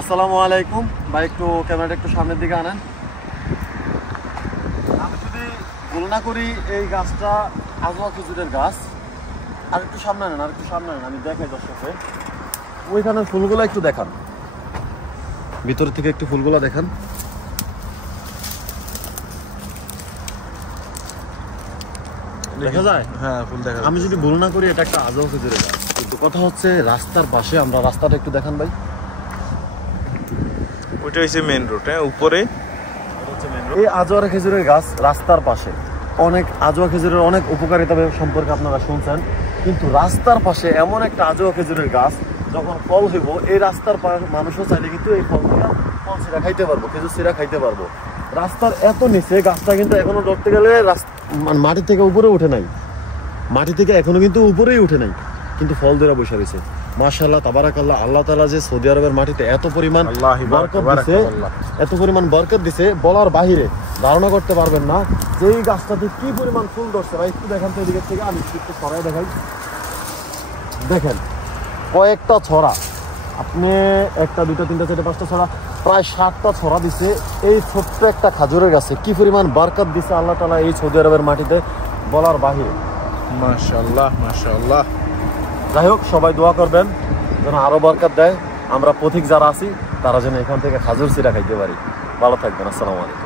আসসালামু আলাইকুম ভাই, একটু ক্যামেরাটা একটু সামনের দিকে আনেন। আমি যদি ভুল না করি এই গাছটা আজওয়া খেজুরের গাছ। আর একটু সামনে আনেন, আমি দেখাই দর্শককে। ওইখানে ফুলগুলো একটু দেখান, ভিতর থেকে একটু ফুলগুলো দেখান। দেখা যায়? হ্যাঁ, ফুল দেখা। আমি যদি ভুল না করি এটা একটা আজওয়া খেজুরের গাছ। কিন্তু কথা হচ্ছে রাস্তার পাশে, আমরা রাস্তাটা একটু দেখান ভাই। ওইটা হচ্ছে মেইন রোড, হ্যাঁ উপরে। এই আজওয়া খেজুরের গাছ রাস্তার পাশে, অনেক আজওয়া খেজুরের অনেক উপকারিতা সম্পর্কে আপনারা শুনছেন, কিন্তু রাস্তার পাশে এমন একটা আজওয়া খেজুরের গাছ যখন ফল হইব, এই রাস্তার মানুষও চাইলে কিন্তু এই ফলটা ফল সিরা খাইতে পারবো, খেজুর সিরা খাইতে পারবো। রাস্তার এত নিচে গাছটা কিন্তু এখনো ধরতে গেলে মাটি থেকে উপরে উঠে নাই, মাটি থেকে এখনো কিন্তু উপরেই উঠে নাই, কিন্তু ফল ধরে বসে রয়েছে। মাশাআল্লাহ তাবারাকাল্লাহ। আল্লাহ তাআলা যে সৌদি আরবের মাটিতে এত পরিমাণ বরকত দিছে বলার বাহিরে, ধারণা করতে পারবেন না যে এই গাছটাতে কি পরিমাণ ফুল ধরছে। ভাই একটু দেখান তো এদিকের থেকে, আমি একটু ছড়াই দেখাই। দেখেন কয়েকটা ছড়া, আপনি একটা দুইটা তিনটা চারটা পাঁচটা ছড়া, প্রায় 7টা ছড়া দিছে এই ছোট্ট একটা খাজুরের গাছে। কি পরিমাণ বরকত দিছে আল্লাহ তাআলা এই সৌদি আরবের মাটিতে বলার বাহিরে। মাশাআল্লাহ মাশাআল্লাহ। যাই হোক, সবাই দোয়া করবেন যেন আরো বরকত দেয়, আমরা পথিক যারা আছি তারা যেন এখান থেকে খাজুর সিরা খাইতে পারি। ভালো থাকবেন। আসসালামু আলাইকুম।